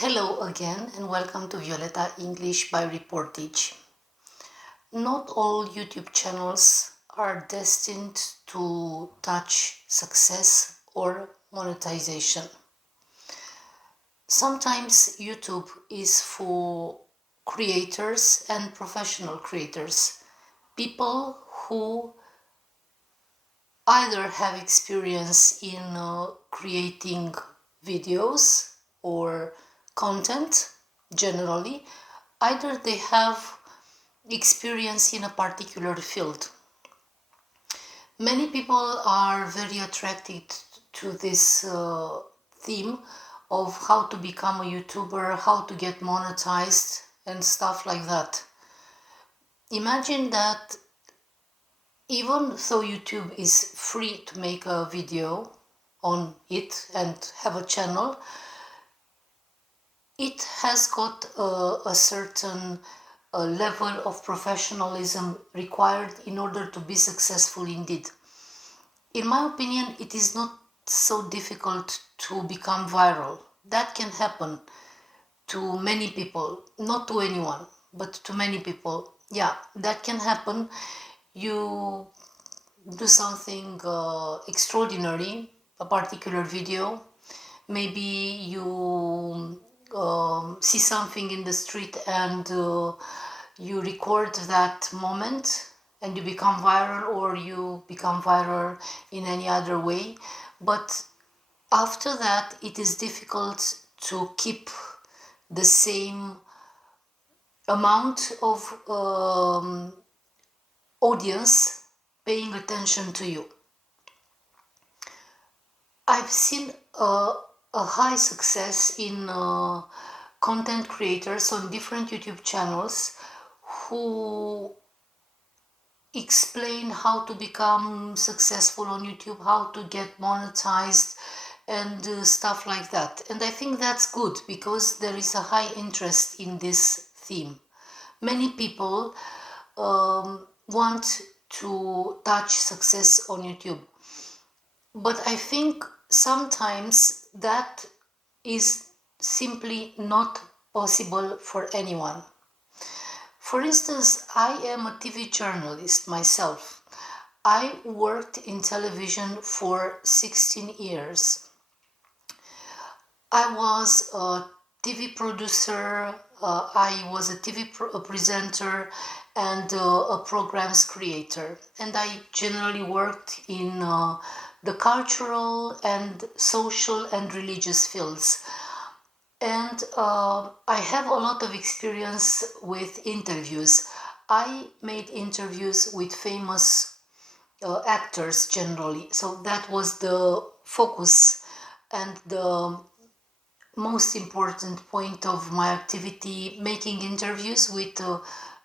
Hello again and welcome to Violeta English by Reportage. Not all YouTube channels are destined to touch success or monetization. Sometimes YouTube is for creators and professional creators, people who either have experience in creating videos or content generally, either they have experience in a particular field. Many people are very attracted to this theme of how to become a YouTuber, how to get monetized, and stuff like that. Imagine that even though YouTube is free to make a video on it and have a channel, it has got a certain level of professionalism required in order to be successful indeed. In my opinion, it is not so difficult to become viral. That can happen to many people, not to anyone, but to many people. Yeah, that can happen. You do something extraordinary, a particular video. Maybe you see something in the street and you record that moment and you become viral, or you become viral in any other way. But after that, it is difficult to keep the same amount of audience paying attention to you. I've seen a high success in content creators on different YouTube channels who explain how to become successful on YouTube, how to get monetized, and stuff like that. And I think that's good because there is a high interest in this theme. Many people want to touch success on YouTube, but I think sometimes that is simply not possible for anyone. For instance, I am a TV journalist myself. I worked in television for 16 years. I was a TV producer, I was a TV presenter, and a programs creator. And I generally worked in the cultural and social and religious fields. And I have a lot of experience with interviews. I made interviews with famous actors generally. So that was the focus and the most important point of my activity, making interviews with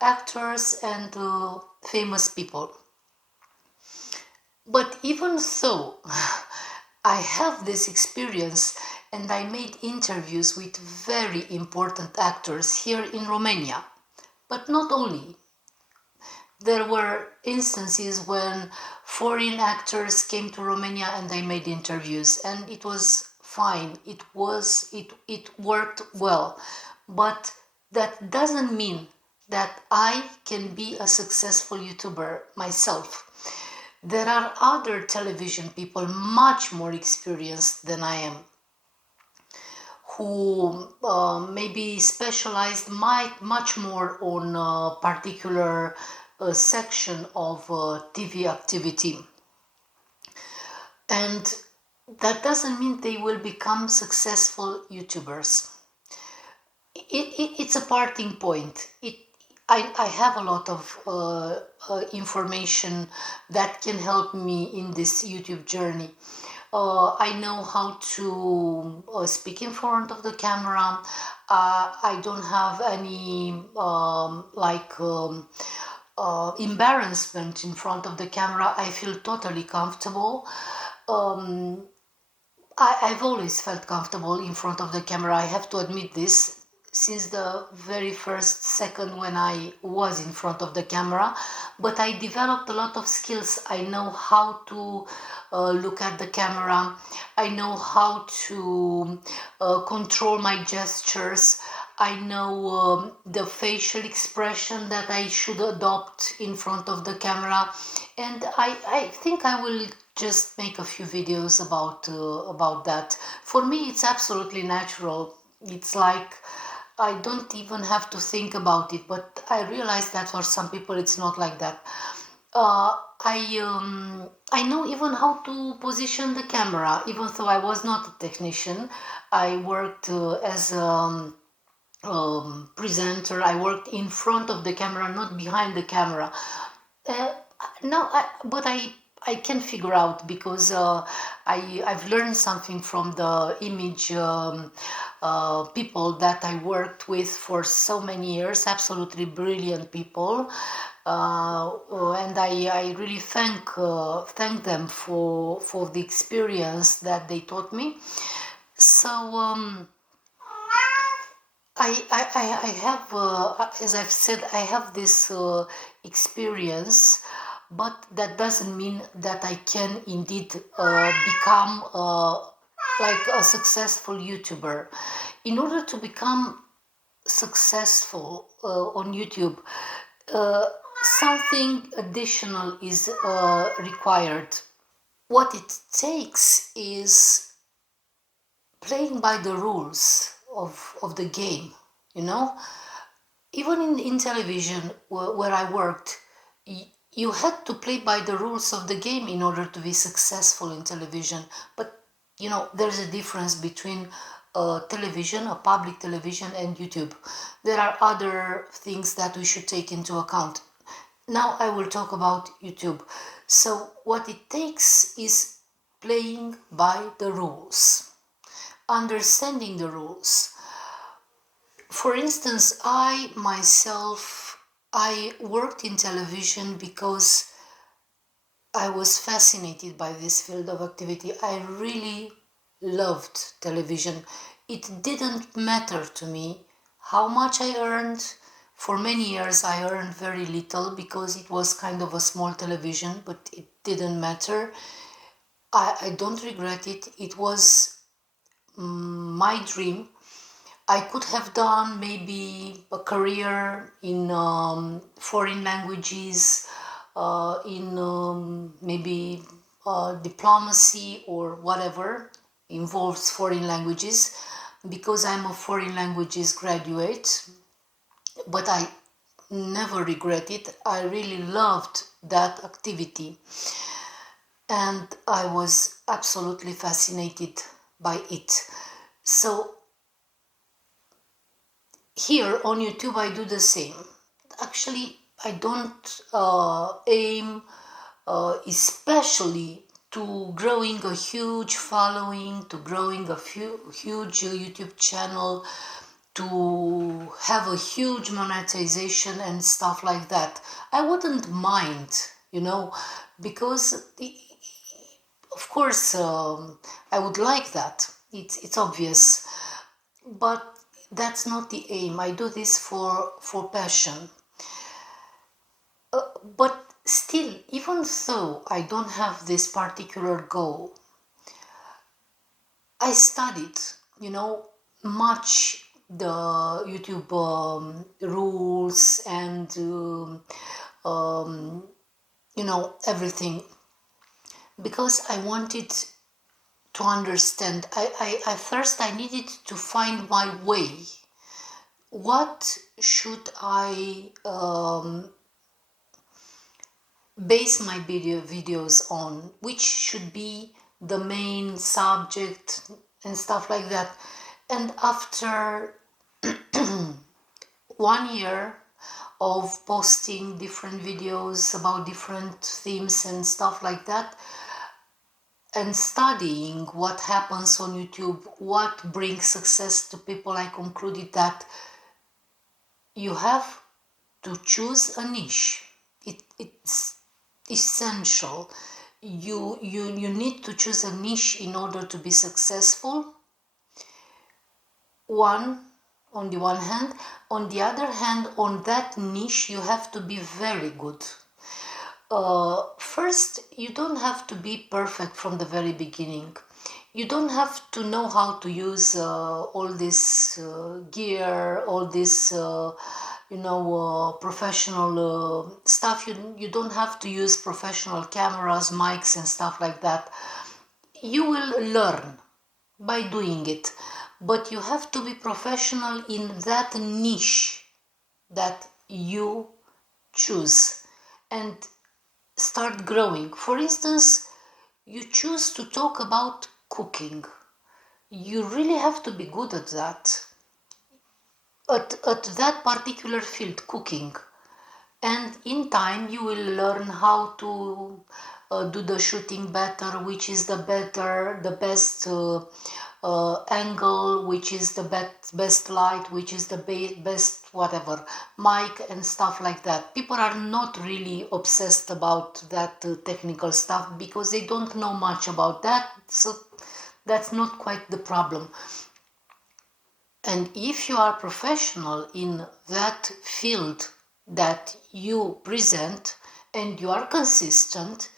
actors and famous people. But even so, I have this experience and I made interviews with very important actors here in Romania. But not only. There were instances when foreign actors came to Romania and I made interviews, and it was fine. It worked well. But that doesn't mean that I can be a successful YouTuber myself. There are other television people much more experienced than I am, who maybe specialized much more on a particular section of TV activity. And that doesn't mean they will become successful YouTubers. It's a parting point. I have a lot of information that can help me in this YouTube journey. I know how to speak in front of the camera. I don't have any embarrassment in front of the camera. I feel totally comfortable. I've always felt comfortable in front of the camera. I have to admit this. since the very first second when I was in front of the camera, but I developed a lot of skills. I know how to look at the camera. I know how to control my gestures. I know the facial expression that I should adopt in front of the camera, and I think I will just make a few videos about that. For me, it's absolutely natural. It's like I don't even have to think about it, but I realize that for some people it's not like that. I know even how to position the camera, even though I was not a technician. I worked as presenter. I worked in front of the camera, not behind the camera. Uh, no, but I can figure out because I've learned something from the image people that I worked with for so many years. Absolutely brilliant people, and I really thank them for the experience that they taught me. So. I have, as I've said, I have this experience, but that doesn't mean that I can indeed become like a successful YouTuber. In order to become successful on YouTube, uh, something additional is required. What it takes is playing by the rules of the game, you know? Even in television where I worked, you had to play by the rules of the game in order to be successful in television. But there's a difference between television, a public television, and YouTube. There are other things that we should take into account. Now I will talk about YouTube. So what it takes is playing by the rules, understanding the rules. For instance, I worked in television because I was fascinated by this field of activity. I really loved television. It didn't matter to me how much I earned. For many years, I earned very little because it was kind of a small television, but it didn't matter. I don't regret it. It was my dream. I could have done maybe a career in foreign languages, in maybe diplomacy or whatever involves foreign languages, because I'm a foreign languages graduate, but I never regret it. I really loved that activity and I was absolutely fascinated by it. So here on YouTube, I do the same. Actually, I don't aim especially to growing a huge following, to growing a huge YouTube channel, to have a huge monetization and stuff like that. I wouldn't mind, because of course I would like that. It's obvious, but that's not the aim. I do this for passion. But still, even though I don't have this particular goal, I studied, much the YouTube rules and, everything, because I wanted to understand. I needed to find my way. What should I base my videos on? Which should be the main subject and stuff like that? And after 1 year of posting different videos about different themes and stuff like that, and studying what happens on YouTube, what brings success to people, I concluded that you have to choose a niche. It's essential. You need to choose a niche in order to be successful. One, on the one hand. On the other hand, on that niche, you have to be very good. First, you don't have to be perfect from the very beginning. You don't have to know how to use all this gear, all this, professional stuff. You don't have to use professional cameras, mics, and stuff like that. You will learn by doing it, but you have to be professional in that niche that you choose and start growing. For instance, you choose to talk about cooking. You really have to be good at that, at that particular field, cooking. And in time, you will learn how to do the shooting better, which is the best angle, which is the best light, which is the best whatever mic and stuff like that. People are not really obsessed about that technical stuff because they don't know much about that, so that's not quite the problem. And if you are professional in that field that you present and you are consistent,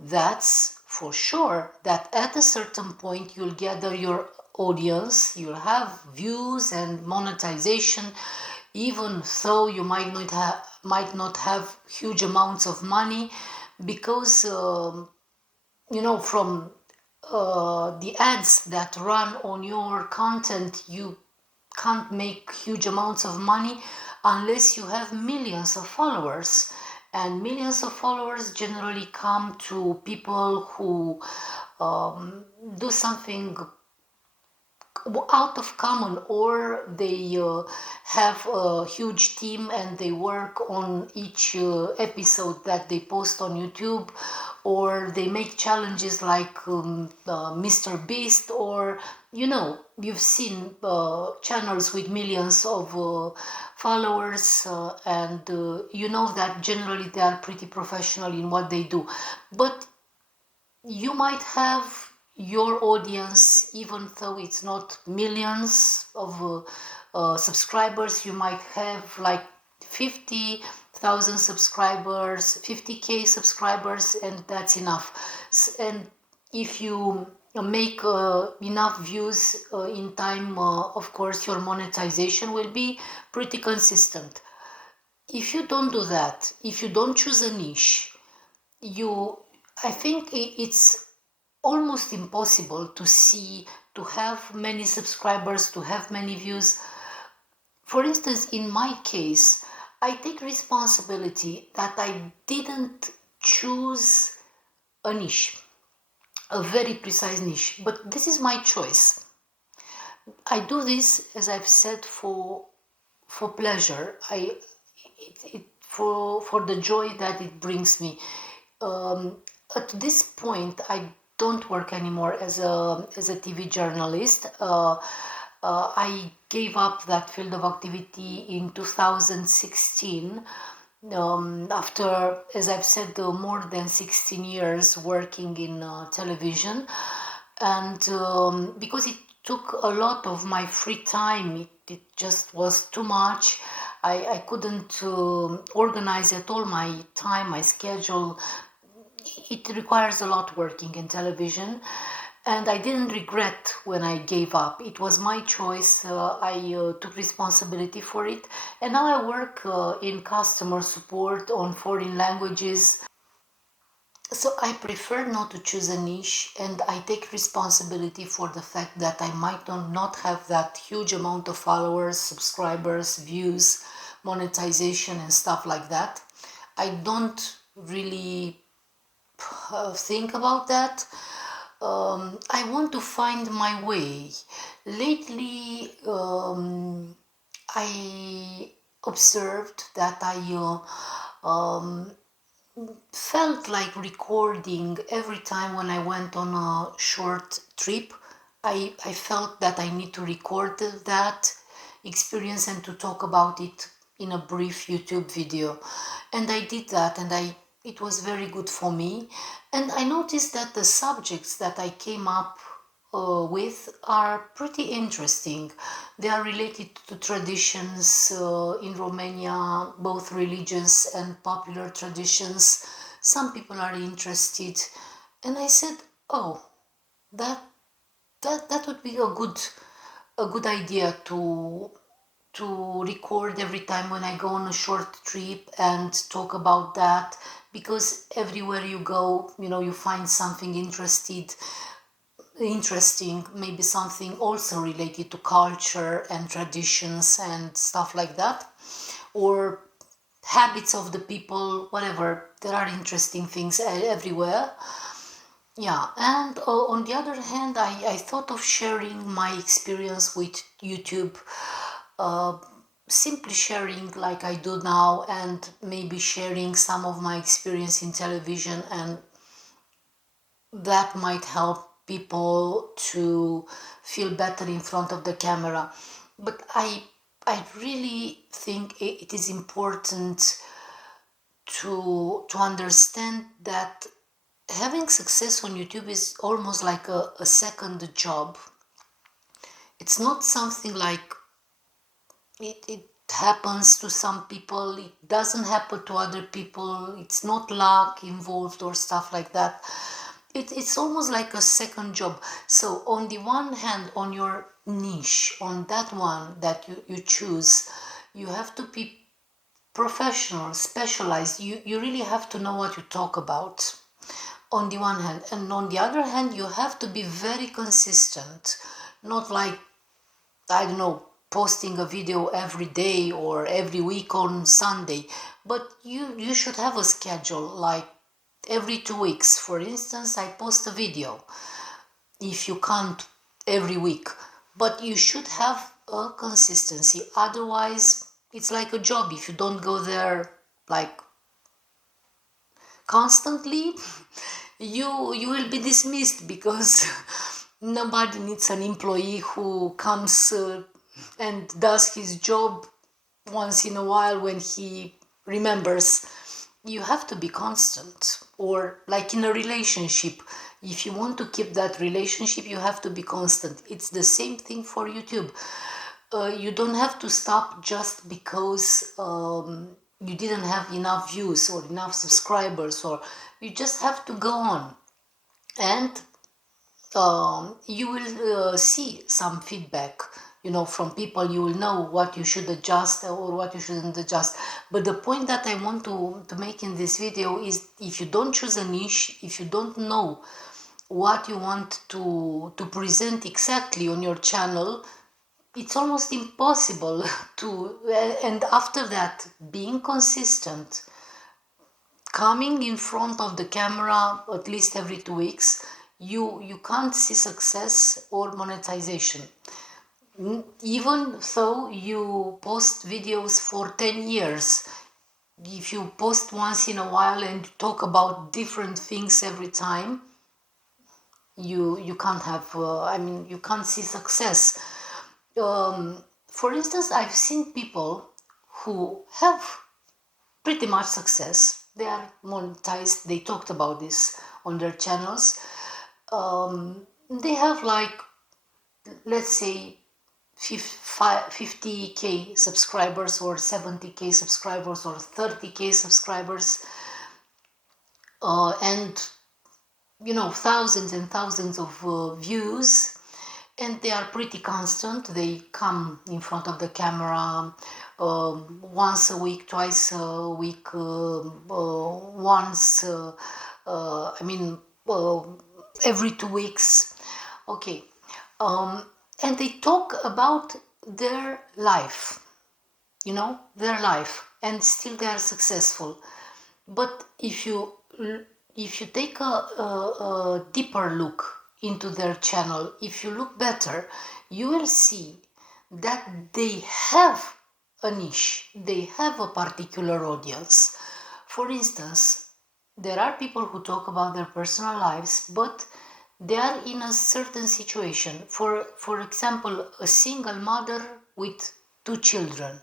that's for sure that at a certain point you'll gather your audience, you'll have views and monetization, even though you might not have huge amounts of money, because from the ads that run on your content, you can't make huge amounts of money unless you have millions of followers. And millions of followers generally come to people who do something out of common, or they have a huge team and they work on each episode that they post on YouTube, or they make challenges like Mr. Beast, or you've seen channels with millions of followers, and you know that generally they are pretty professional in what they do. But you might have your audience, even though it's not millions of subscribers, you might have like 50,000 subscribers, 50K subscribers, and that's enough. And if you make enough views in time, of course, your monetization will be pretty consistent. If you don't do that, if you don't choose a niche, I think it's almost impossible to have many subscribers, to have many views. For instance, in my case, I take responsibility that I didn't choose a niche, a very precise niche, but this is my choice. I do this, as I've said, for pleasure. For the joy that it brings me. At this point, I don't work anymore as a TV journalist. I gave up that field of activity in 2016, after, as I've said, more than 16 years working in television, and because it took a lot of my free time, it just was too much. I couldn't organize at all my time, my schedule. It requires a lot working in television, and I didn't regret when I gave up. It was my choice. I took responsibility for it, and now I work in customer support on foreign languages. So I prefer not to choose a niche, and I take responsibility for the fact that I might not have that huge amount of followers, subscribers, views, monetization, and stuff like that. I don't really think about that. I want to find my way. Lately, I observed that I felt like recording every time when I went on a short trip. I felt that I need to record that experience and to talk about it in a brief YouTube video. And I did that, and it was very good for me. And I noticed that the subjects that I came up with are pretty interesting. They are related to traditions in Romania, both religious and popular traditions. Some people are interested, and I said, "Oh, that that would be a good idea to record every time when I go on a short trip and talk about that, because everywhere you go, you find something interesting, maybe something also related to culture and traditions and stuff like that, or habits of the people, whatever. There are interesting things everywhere. Yeah, and on the other hand, I thought of sharing my experience with YouTube, uh, simply sharing like I do now, and maybe sharing some of my experience in television, and that might help people to feel better in front of the camera. But I really think it is important to understand that having success on YouTube is almost like a second job. It's not something like it happens to some people, it doesn't happen to other people, it's not luck involved or stuff like that. It's almost like a second job. So on the one hand, on your niche, on that one that you choose, you have to be professional, specialized. You really have to know what you talk about on the one hand, and on the other hand you have to be very consistent, not like, I don't know, posting a video every day or every week on Sunday, but you should have a schedule, like every 2 weeks, for instance, I post a video, if you can't every week, but you should have a consistency. Otherwise it's like a job. If you don't go there like constantly, you will be dismissed, because nobody needs an employee who comes and does his job once in a while when he remembers. You have to be constant, or like in a relationship, if you want to keep that relationship, you have to be constant. It's the same thing for YouTube. You don't have to stop just because you didn't have enough views or enough subscribers, or you just have to go on, and you will see some feedback, from people. You will know what you should adjust or what you shouldn't adjust. But the point that I want to make in this video is, if you don't choose a niche, if you don't know what you want to present exactly on your channel, it's almost impossible to, and after that, being consistent, coming in front of the camera at least every 2 weeks, you can't see success or monetization. Even though you post videos for 10 years, if you post once in a while and talk about different things every time, you can't have, you can't see success. For instance, I've seen people who have pretty much success. They are monetized. They talked about this on their channels. They have, like, let's say 50k subscribers, or 70k subscribers, or 30k subscribers, and thousands and thousands of views, and they are pretty constant. They come in front of the camera once a week, twice a week, once, every 2 weeks. Okay. And they talk about their life, their life, and still they are successful. But if you take a deeper look into their channel, if you look better, you will see that they have a niche, they have a particular audience. For instance, there are people who talk about their personal lives, but they are in a certain situation. For example, a single mother with 2 children,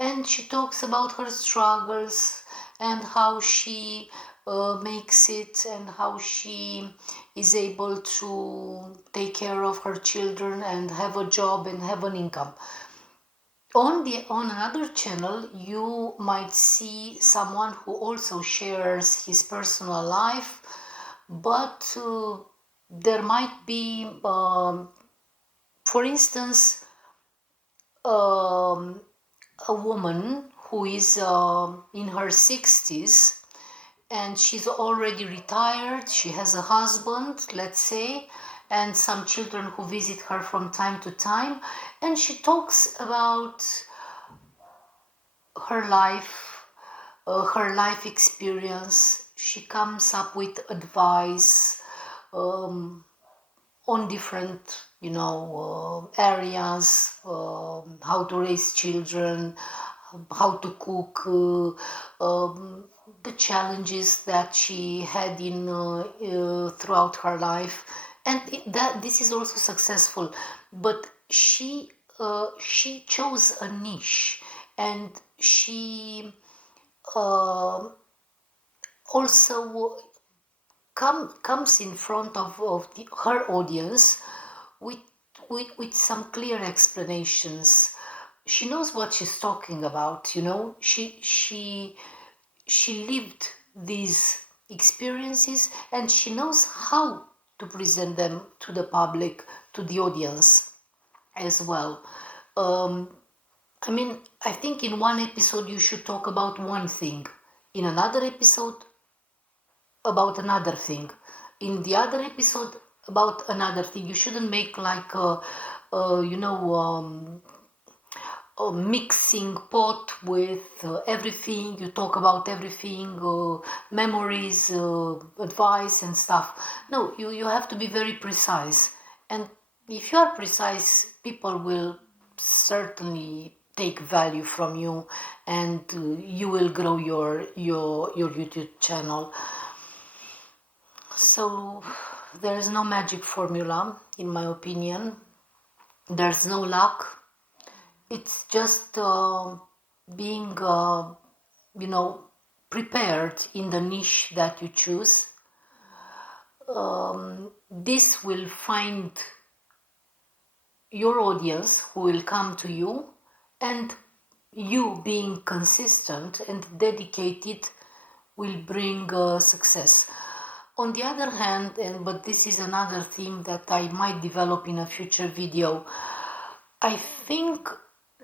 and she talks about her struggles and how she makes it, and how she is able to take care of her children and have a job and have an income. On another channel, you might see someone who also shares his personal life, but there might be, for instance, um, a woman who is in her 60s, and she's already retired. She has a husband, let's say, and some children who visit her from time to time, and she talks about her life experience. She comes up with advice on different, areas, how to raise children, how to cook, the challenges that she had in throughout her life, and that this is also successful. But she chose a niche, and she also comes in front of her audience with, with some clear explanations. She knows what she's talking about, she lived these experiences, and she knows how to present them to the public, to the audience as well. I think in one episode you should talk about one thing, in another episode about another thing, in the other episode about another thing. You shouldn't make like a mixing pot with everything. You talk about everything, memories, advice and stuff. No, you have to be very precise, and if you are precise, people will certainly take value from you, and you will grow your YouTube channel. So there is no magic formula, in my opinion. There's no luck. It's just being, prepared in the niche that you choose. This will find your audience who will come to you, and you being consistent and dedicated will bring success. On the other hand, but this is another theme that I might develop in a future video, I think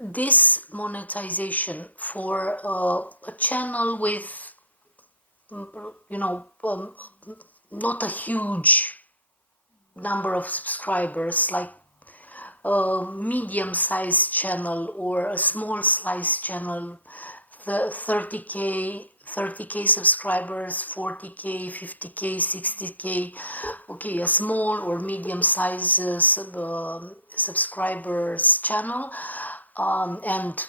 this monetization for a channel with, not a huge number of subscribers, like a medium-sized channel or a small-sized channel, the 30k subscribers, 40k, 50k, 60k, okay, a small or medium-sized subscribers channel, and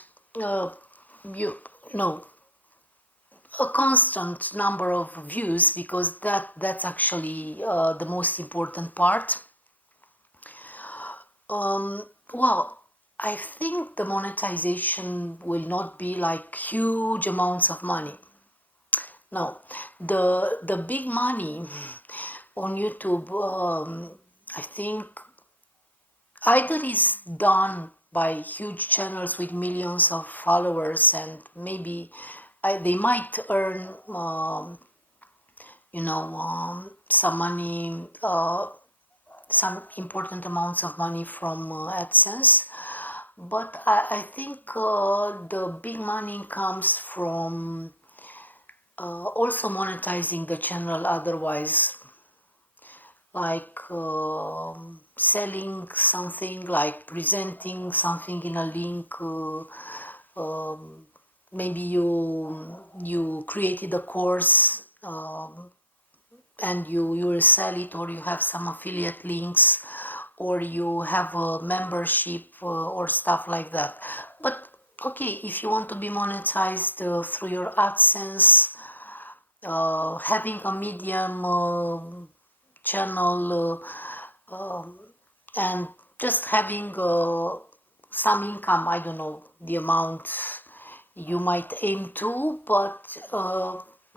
a constant number of views, because that's actually the most important part. Well, I think the monetization will not be like huge amounts of money. No, the big money on YouTube, I think, either is done by huge channels with millions of followers, and maybe they might earn, some money, some important amounts of money from AdSense. But I think the big money comes from also monetizing the channel otherwise, like selling something, like presenting something in a link. Maybe you created a course, and you will sell it, or you have some affiliate links, or you have a membership, or stuff like that. But okay, if you want to be monetized through your AdSense, having a medium channel, and just having some income, I don't know the amount you might aim to, but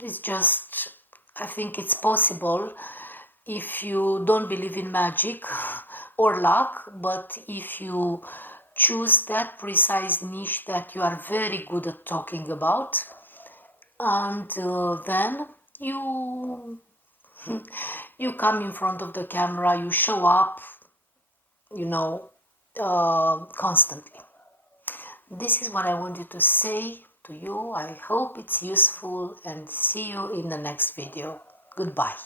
it's just, I think it's possible if you don't believe in magic or luck, but if you choose that precise niche that you are very good at talking about, and then you come in front of the camera, you show up, you know, constantly. This is what I wanted to say to you. I hope it's useful, and see you in the next video. Goodbye.